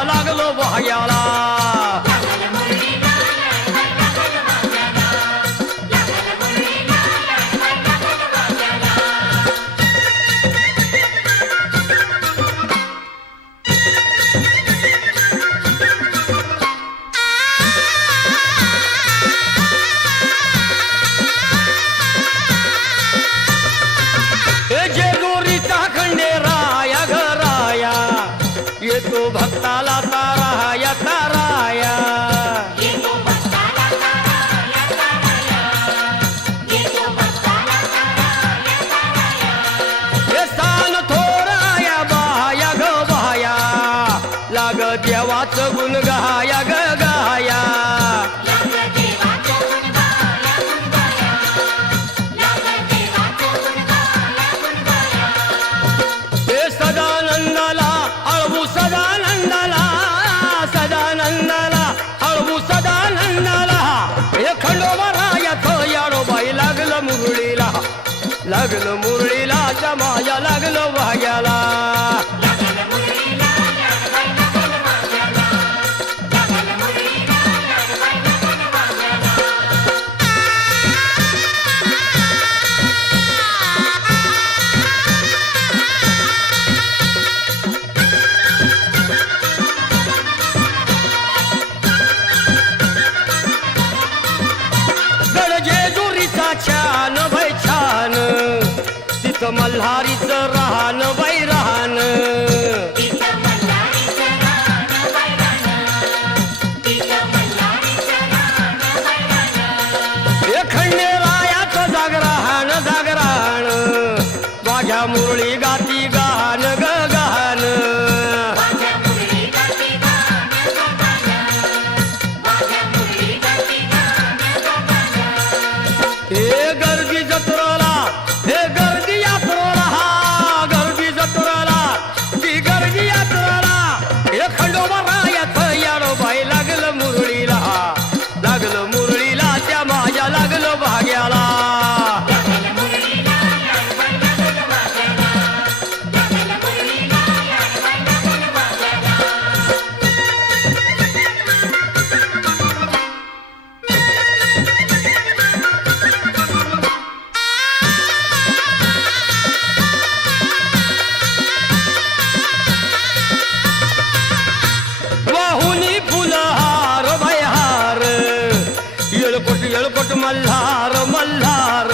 माझ्या लागलो भाग्याला येतो भक्ताला ताराया ताराया येतो भक्ताला ताराया ताराया येतो भक्ताला ताराया ताराया हे स्थान थोराया बाया ग बाया लाग देवाचं गुण गाया ग गाया लाग देवाचं गुण गाया गुण गाया लाग देवाचं गुण गाया गुण गाया हे सदानंदाला अळवू सदानंदाला सदानंदाला अळवू सदानंदाला हे खंडोबारायाचं याडोबाई लागलं मुरळीला च्या माझ्या लागलं भाग्याला लागलं मुरळीला याडबाई लागलं भाग्याला लागलं मुरळीला याडबाई लागलं भाग्याला गडजेजुरीचा छान भै छान तिथं मल्हारीचं राहण बाई राहण तिथं मल्हारीचं राहणं बाई राहणं तिथं मल्हारीचं राहणं बाई राहणं हे खंडेरायाचं जागराहण जागराहण माझ्या मुरळी गाती गान ग गान माझ्या मुरळी गाती गाणं ग गाणं माझ्या मुरळी गाती गाणं ग गाणं हे गर्दी जत्रेला हे गर्दी यात्रेला हा गर्दी जत्रेला ती गर्दी यात्रेला हे खंडोबारायाचं याडोबाई लागलं मुरळीला त्या माझ्या लागलं भाग्याला लागलं मुरळीला याडबाई लागलं भाग्याला लागलं मुरळीला याडबाई लागलं भाग्याला वाहुनी फुलहार भयहार येळकोट मल्हार मल्हार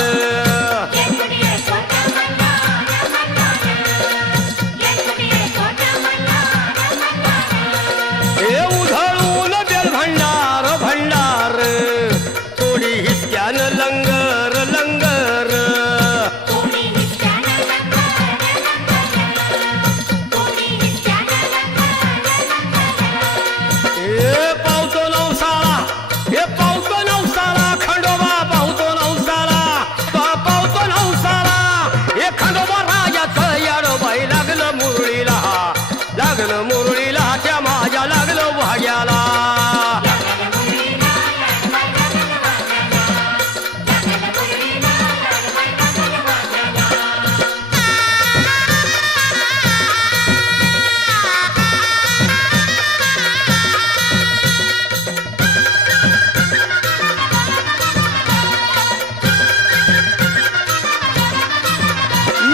येकुडिये कोटा मल्हार मल्हार येकुडिये कोटा मल्हार मल्हार हे उधळून बेल भंडार भंडार थोडी हिसक्यान लंगर लंगर कोणी हिसक्यानं लंगर लंगर कोणी हिसक्यानं लंगर लंगर हे पावतो नवसाला हे पावतो नवसाला खंडोबा पावतो नवसाला पावतो नवसाला हे खंडोबा राजाचं याडोबाई लागलं मुरळीला त्या माझ्या लागलं भाग्याला लागलं मुरळीला याडबाई लागलं भाग्याला लागलं मुरळीला याडबाई लागलं भाग्याला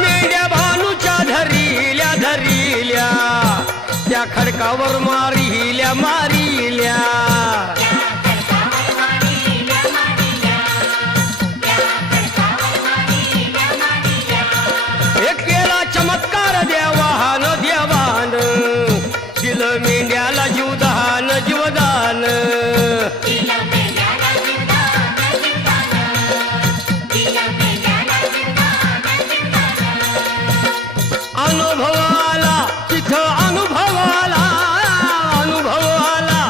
मेंढ्या भानूच्या धरिल्या धरिल्या त्या खडकावर मारिल्या मारिल्या त्या खडकावर मारिल्या मारिल्या त्या खडकावर मारिल्या मारिल्या हे केला चमत्कार देवान देवान दिलं मेंढ्याला जीवदान जीवदान दिलं मेल्याला जीवदान जीवदान दिलं मेल्याला जीवदान जीवदान अनुभव आला तिथं अनुभव आला अनुभव आला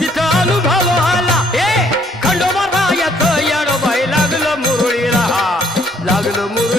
तिथं अनुभव आला हे खंडोबा रायाचं याडोबाई लागलं मुरळीला लागलं मुरळीला